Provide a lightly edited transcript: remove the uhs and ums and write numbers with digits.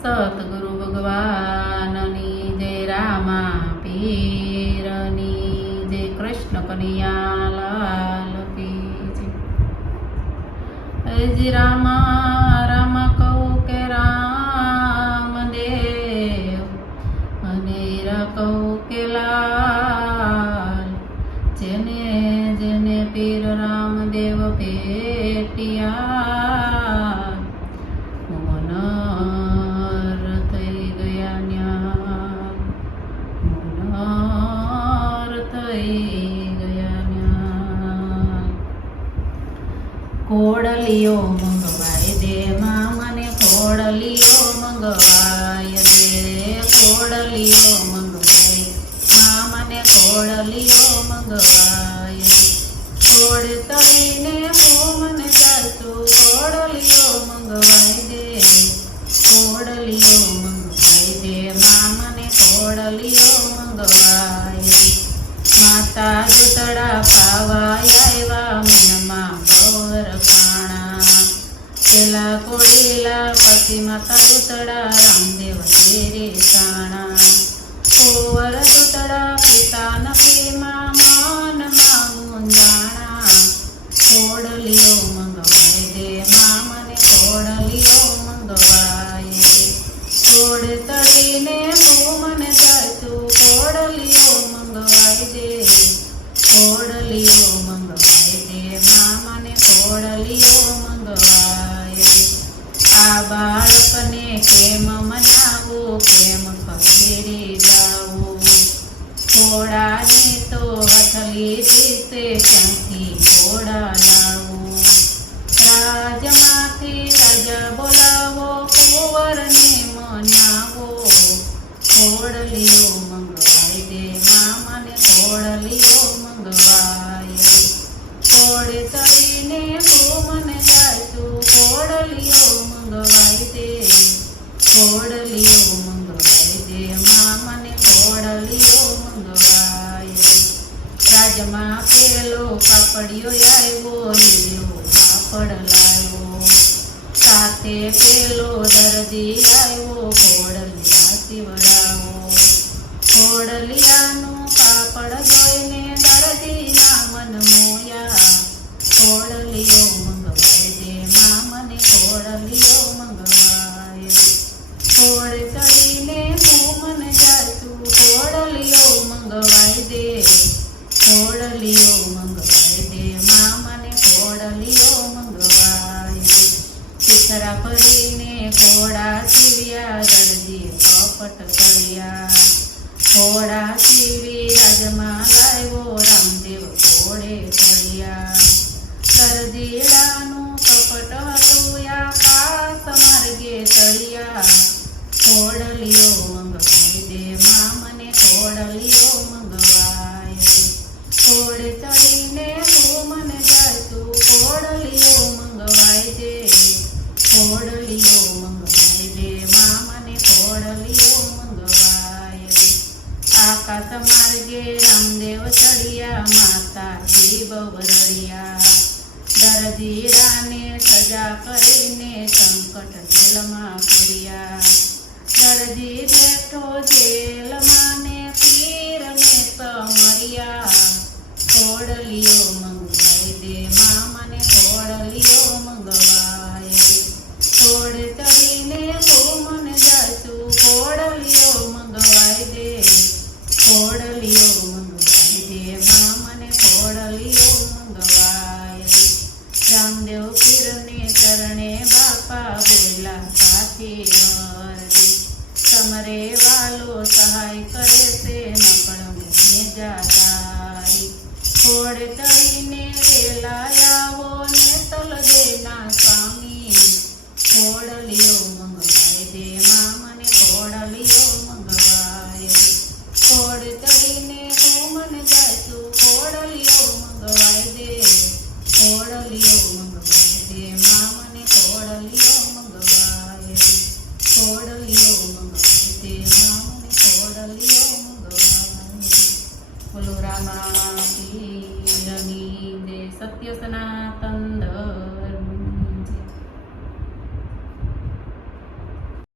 સતગુરુ ભગવાનની જય, રામા પીરની જય, કૃષ્ણ કનૈયા લાલ કી જય. જી રામા રામા કહું કે રામદેવ, અને કહું કે લાલ, જેને જેને પીર રામદેવ ભેટિયા, મોનર થઈ ગયા ન્યા, મોનર થઈ ગયા ન્યા. ખોડલીઓ મંગવાય દે માં મને, ખોડલીઓ મંગવાય દે, ખોડલીઓ મંગવાય માં મને, ખોડલીઓ મંગવાય દે. ખોડ તળીને મને ચાલતું, ખોડલીઓ મંગવાય દે, ખોડલીઓ મંગવાય દે માં મને, ખોડલીઓ મંગવાય દે. માતા દૂતડા પાવાય આવ્યા મનમાં ગૌર ખાણા, પેલા કોડીલા પછી માતા દૂતડા રામદેવ ઘેરે સાણા. કોવર દૂતડા પિતા નબીમાં મનમાં મૂંઝાણા, ખોડલીઓ મંગવાય દે માં મને, ખોડલીઓ મંગવાય દે. ખોડ તળીને મને ચાલતું, ખોડલીઓ મંગવાય દે, ખોડલીઓ મંગવાય દે માં મને, ખોડલીઓ મંગવાય દે. આ બાળકને કેમ મનાવું, કેમ ખસેરી જાવું, ઘોડાને તો હથલી દીસે ક્યાંથી ઘોડા લાવું. રાજમાંથી રાજા બોલાવો, કુંવરને મનાવો, ખોડલીઓ મંગવાય દે માં મને, ખોડલીઓ મંગવાય દે. ખોડ તળીને મને ચાલતું, ખોડલીઓ મંગવાય દે, ખોડલીઓ મંગવાય દે માં મને, ખોડલીઓ મંગવાય દે. રાજમાં પેલો કાપડિયો આવ્યો, લીલો કાપડ લાવ્યો, સાથે પેલો દર્દી આવ્યો, ખોડલિયા સીવડાવો. ખોડલિયાનું કાપડ જોઈને દર્દીના મન મોયા, ખોડલીઓ મંગવાય દે માં મને, ખોડલીઓ મંગવાય દે. ખોડ તળીને મને ચાલતું, ખોડલીઓ મંગવાય દે, ખોડલીઓ મંગવાય દે માં મને, ખોડલીઓ મંગવાય દે. ચિત્રા ભરીને ઘોડા સીવ્યા, દર્દી કપટ કર્યા, ઘોડા સીવી રાજમાં લાવ્યો, રામદેવ ઘોડે ચડ્યા. દર્દીડાનું કપટ હતું, આકાશ માર્ગે તળિયા, ખોડલીઓ મંગવાય દે માં મને, ખોડલીઓ મંગવાય દે. ખોડ ચડીને મને ચાલતું, ખોડલીઓ મંગવાય દે, ખોડલીઓ મંગવાય દે માં મને, ખોડલીઓ મંગવાય દે. આકાશ માર્ગે રામદેવ ચડ્યા, માતાજી બહુ રડ્યા, દર્દીડાને સજા કરીને સંકટ જેલમાં પૂર્યા. દર્દી બેઠો જેલમાં ને પીરને સમર્યા, ખોડલીઓ મંગવાય દે માં મને, ખોડલીઓ મંગવાય દે. ખોડ ચડીને મને જાતું, ખોડલીઓ મંગવાય દે, ખોડલીઓ મંગવાય દે માં મને, ખોડલીઓ મંગવાય દે. રામદેવ પીરને ચરણે બાપા બોલા સાથી અરજી, સમરે વાલો સહાય કરે છે નકળને જાતારી. ખોડ તળીને વેલા આવો ને તલદેના સ્વામી, ખોડલીઓ મંગવાય દે માં મને, ખોડલીઓ મંગવાય દે. ખોડ તળીને મને જાતું, ખોડલીઓ મંગવાય દે, ખોડલીઓ મંગવાય દે માં મને, ખોડલીઓ મંગવાય દે. ખોડલીઓ મંગવાય દે માં મને, ખોડલીઓ મંગવાય દે. બોલો રામા પીરની જય. સત્ય સના